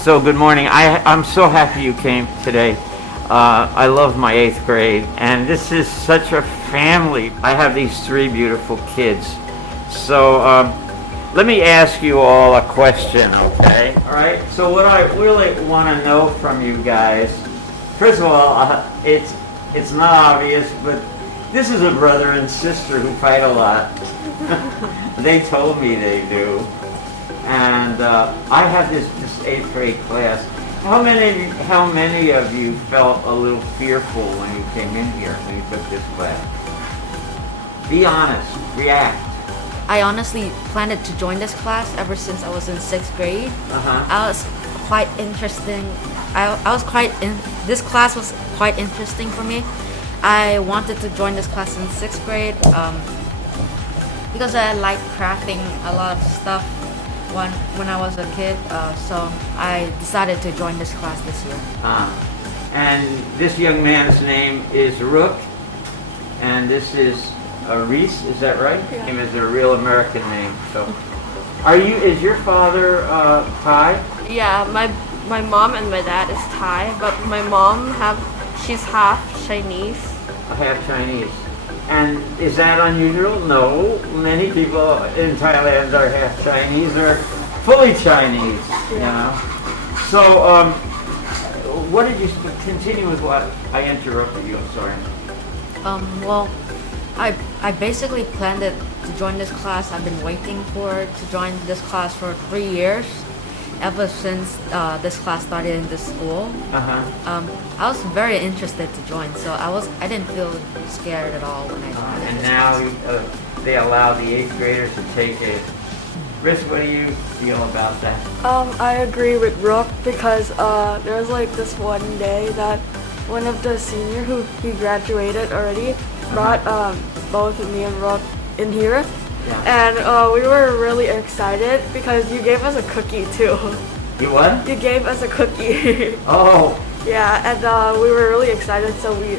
So good morning. I'm so happy you came today. I love my 8th grade, and this is such a family. I have these 3 beautiful kids. So let me ask you all a question, okay? All right. So what I really want to know from you guys, first of all, it's not obvious, but this is a brother and sister who fight a lot. They told me they do. And I have this 8th grade class. How many of you felt a little fearful when you came in here, when you took this class? Be honest. React. I honestly planned to join this class ever since I was in 6th grade. I was quite interesting. This class was quite interesting for me. I wanted to join this class in 6th grade because I like crafting a lot of stuff when I was a kid. So I decided to join this class this year. And this young man's name is Rook, and this is Reese. Is that right? Yeah. Name is a real American name. So, is your father Thai? Yeah, my mom and my dad is Thai, but my mom she's half Chinese. Half Chinese. And is that unusual? No. Many people in Thailand are half Chinese or fully Chinese. Yeah. You know. So, what did you continue with? What I interrupted you? I'm sorry. Well, I basically planned it to join this class. I've been waiting to join this class for 3 years, ever since this class started in this school. I was very interested to join, so I didn't feel scared at all when I joined. And this now class. they allow the 8th graders to take it. Chris, what do you feel about that? I agree with Rook because there was like this one day that one of the senior who graduated already brought both me and Rook in here. Yeah. And we were really excited because you gave us a cookie too. You what? You gave us a cookie. Oh. Yeah, and we were really excited, so we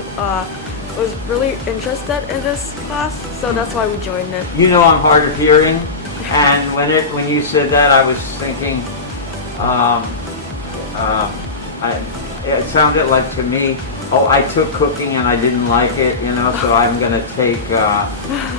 was really interested in this class, so that's why we joined it. You know I'm hard of hearing, and when you said that, I was thinking, it sounded like to me, oh, I took cooking and I didn't like it, so I'm going to take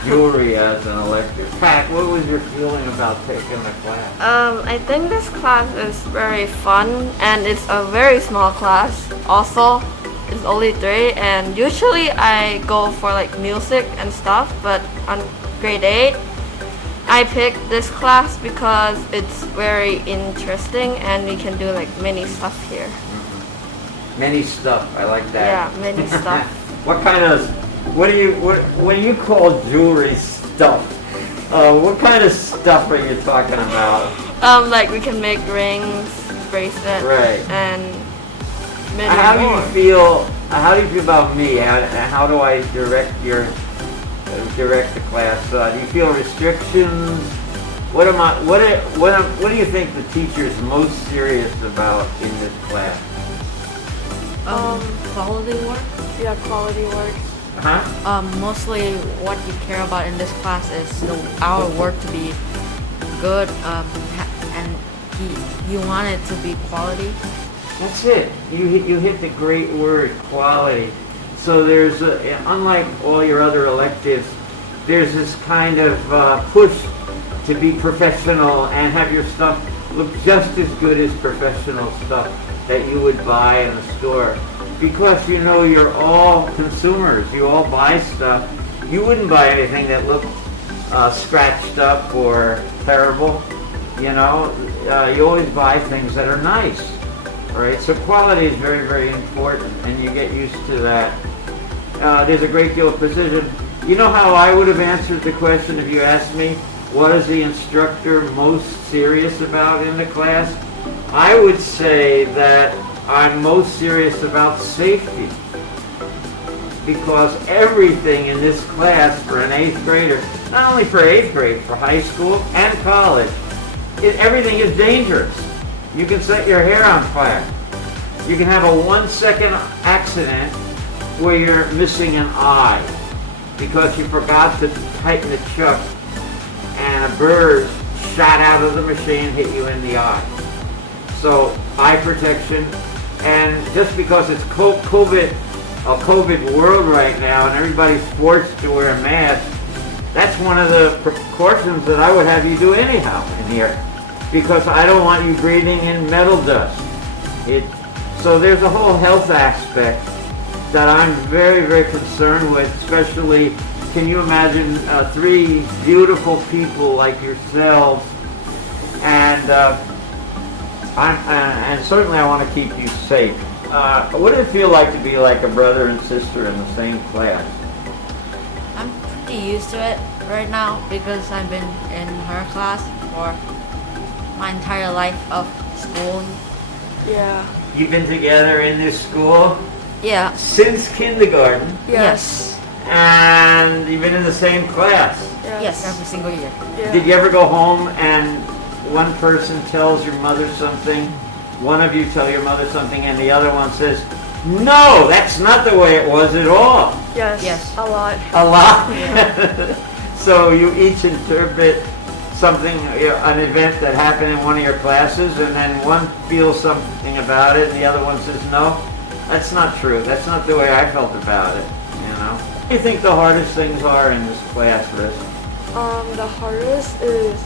jewelry as an elective. Pat, what was your feeling about taking the class? I think this class is very fun, and it's a very small class. Also, it's only 3, and usually I go for like music and stuff, but on grade 8, I picked this class because it's very interesting and we can do like many stuff here. Many stuff, I like that. Yeah, many stuff. When you call jewelry stuff, what kind of stuff are you talking about? Like we can make rings, bracelets, Right. and many How do more. you feel about me? How do I direct the class? Do you feel restrictions? What do you think the teacher is most serious about in this class? Quality work. Yeah, quality work. Mostly what you care about in this class is our work to be good, and you want it to be quality. That's it. You hit the great word, quality. So there's unlike all your other electives, there's this kind of push to be professional and have your stuff look just as good as professional stuff that you would buy in a store. Because you're all consumers, you all buy stuff. You wouldn't buy anything that looked scratched up or terrible. You always buy things that are nice. All right, so quality is very, very important, and you get used to that. There's a great deal of precision. You know how I would have answered the question if you asked me, what is the instructor most serious about in the class? I would say that I'm most serious about safety, because everything in this class for an 8th grader, not only for 8th grade, for high school and college, everything is dangerous. You can set your hair on fire. You can have a 1-second accident where you're missing an eye because you forgot to tighten the chuck and a bird shot out of the machine and hit you in the eye. So eye protection, and just because it's COVID, a COVID world right now, and everybody's forced to wear a mask, that's one of the precautions that I would have you do anyhow in here, because I don't want you breathing in metal dust. So there's a whole health aspect that I'm very, very concerned with, especially, can you imagine 3 beautiful people like yourselves, and and certainly I want to keep you safe. What does it feel like to be like a brother and sister in the same class? I'm pretty used to it right now because I've been in her class for my entire life of school. Yeah. You've been together in this school Yeah. since kindergarten, Yes. and you've been in the same class. Yes, every single year. Yeah. Did you ever go home and one person tells your mother something, one of you tell your mother something, and the other one says, no, that's not the way it was at all? Yes. Yes. A lot. A lot? So you each interpret something, an event that happened in one of your classes, and then one feels something about it and the other one says, no, that's not true. That's not the way I felt about it, you know? What do you think the hardest things are in this class, Liz? The hardest is,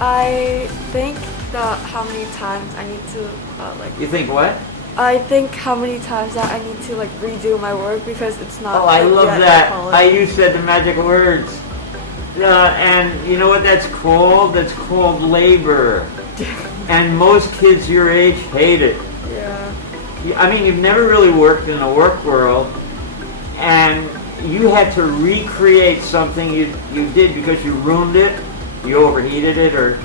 I think how many times I need to You think what? I think how many times that I need to redo my work because it's not. Oh, I love yet that. college. You said the magic words. And you know what that's called? That's called labor. And most kids your age hate it. Yeah. I mean, you've never really worked in the work world, and you had to recreate something you did because you ruined it, you overheated it, or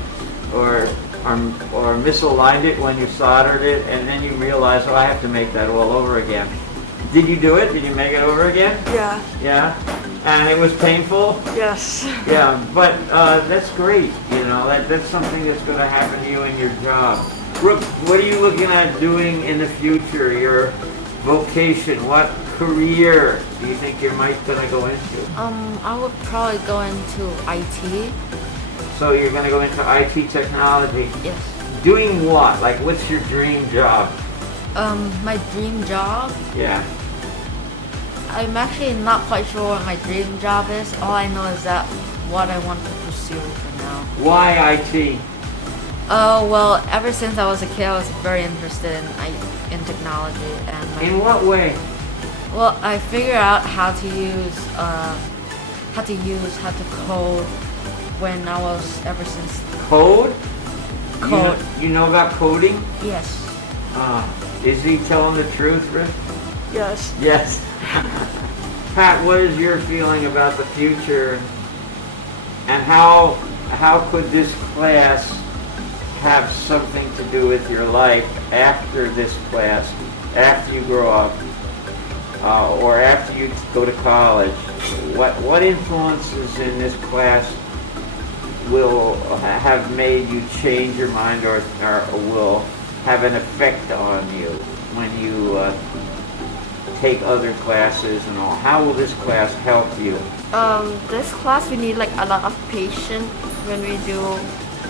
misaligned it when you soldered it, and then you realize, oh, I have to make that all over again. Did you do it? Did you make it over again? Yeah. Yeah? And it was painful? Yes. Yeah, but that's great, you know, that's something that's going to happen to you in your job. Brooke, what are you looking at doing in the future, your vocation? What career do you think you might going to go into? I would probably go into IT. So you're going to go into IT technology. Yes. Doing what? Like, what's your dream job? My dream job, Yeah. I'm actually not quite sure what my dream job is. All I know is that what I want to pursue for now. Why IT? Well, ever since I was a kid, I was very interested in technology, and In what way? well, I figured out how to code when I was ever since Code? code. You know about coding? Yes. Is he telling the truth, Rick? Yes. Yes. Pat, what is your feeling about the future, and how could this class have something to do with your life after this class, after you grow up, or after you go to college? What influences in this class will have made you change your mind, or will have an effect on you when you take other classes and all? How will this class help you? This class we need a lot of patience when we do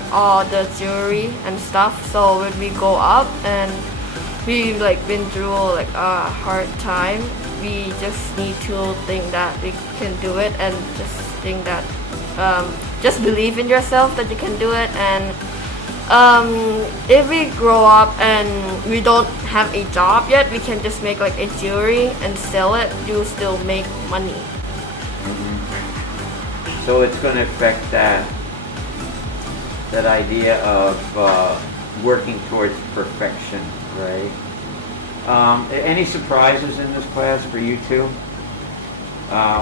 all the theory and stuff. So when we go up and we've been through a hard time, we just need to think that we can do it, and just think that just believe in yourself that you can do it. And if we grow up and we don't have a job yet, we can just make a theory and sell it. You still make money. So it's going to affect that idea of working towards perfection, right? Any surprises in this class for you two?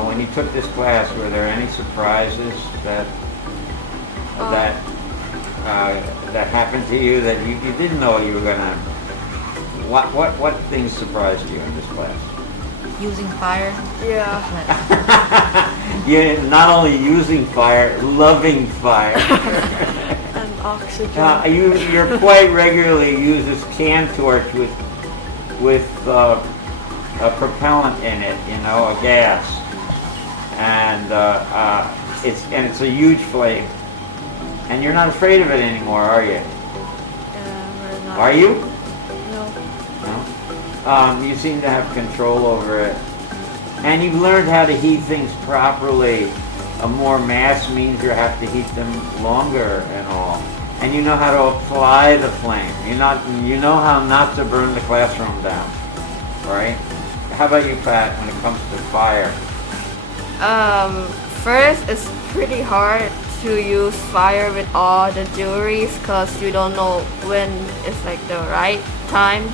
When you took this class, were there any surprises that happened to you that you didn't know you were gonna? What things surprised you in this class? Using fire. Yeah. Yeah, not only using fire, loving fire. And oxygen. You're quite regularly use this can torch with a propellant in it, a gas, and it's a huge flame, and you're not afraid of it anymore, are you? Yeah. Are you? No. No? You seem to have control over it. And you've learned how to heat things properly. A more mass means you have to heat them longer and all. And you know how to apply the flame. You know how not to burn the classroom down, right? How about you, Pat, when it comes to fire? First, it's pretty hard to use fire with all the jewelries because you don't know when it's like the right time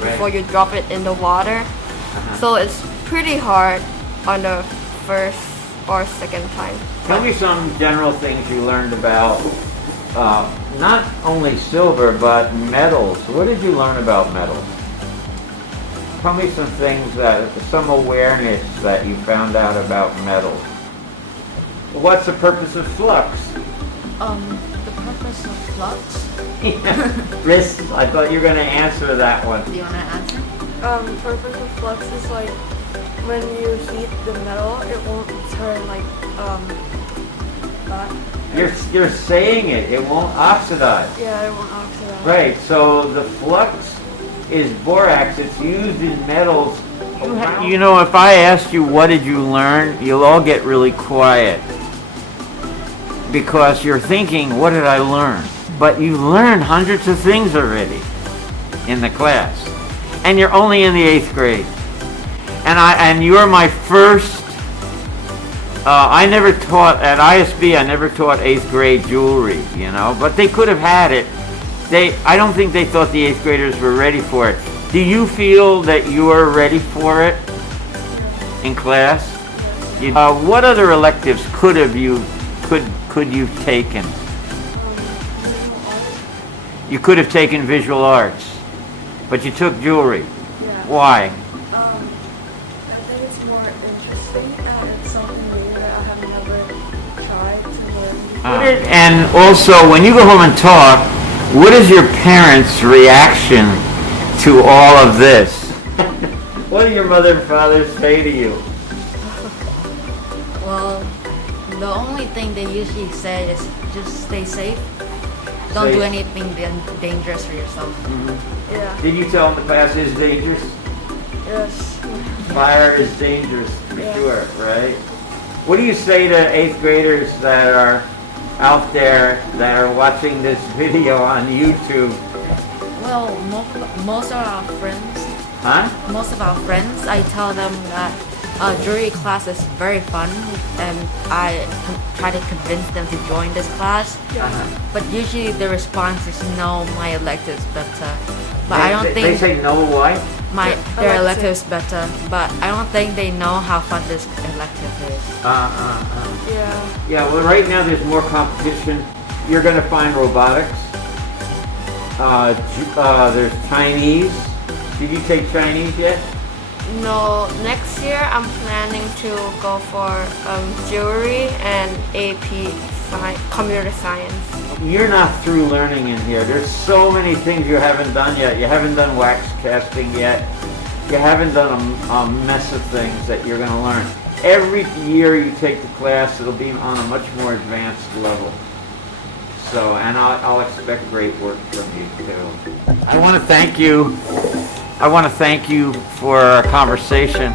before you drop it in the water. So it's pretty hard on the first or second time. Tell me some general things you learned about not only silver but metals. What did you learn about metals? Tell me some things some awareness that you found out about metals. What's the purpose of flux? The purpose of flux. Riz, I thought you were going to answer that one. Do you want to answer? Purpose of flux is like when you heat the metal, it won't turn like hot. You're saying it. It won't oxidize. Yeah, it won't oxidize. Right. So the flux is borax. It's used in metals. You know, if I asked you what did you learn, you'll all get really quiet because you're thinking, what did I learn? But you learned hundreds of things already in the class, and you're only in the 8th grade. And you're my first. I never taught at ISB. I never taught 8th grade jewelry, you know, but they could have had it. I don't think they thought the 8th graders were ready for it. Do you feel that you are ready for it in class? What other electives could you taken? You could have taken visual arts, but you took jewelry. Yeah. Why? I think it's more interesting and it's something new that I have never tried to learn. And also, when you go home and talk, what is your parents' reaction to all of this? What do your mother and father say to you? Well, the only thing they usually say is just stay safe. Don't do anything dangerous for yourself. Mm-hmm. Yeah. Did you tell them the class is dangerous? Yes. Fire is dangerous, for Yeah. sure, right? What do you say to 8th graders that are out there that are watching this video on YouTube? Well, most of our friends, I tell them that jewelry class is very fun, and I try to convince them to join this class. But usually the response is no, my elective is better. But I don't think they say no. Why? their elective is better. But I don't think they know how fun this elective is. Yeah. Yeah. Well, right now there's more competition. You're going to find robotics. There's Chinese. Did you take Chinese yet? No, next year I'm planning to go for jewelry and AP computer science. You're not through learning in here. There's so many things you haven't done yet. You haven't done wax casting yet. You haven't done a mess of things that you're going to learn. Every year you take the class, it'll be on a much more advanced level. So, and I'll expect great work from you too. I want to thank you for our conversation.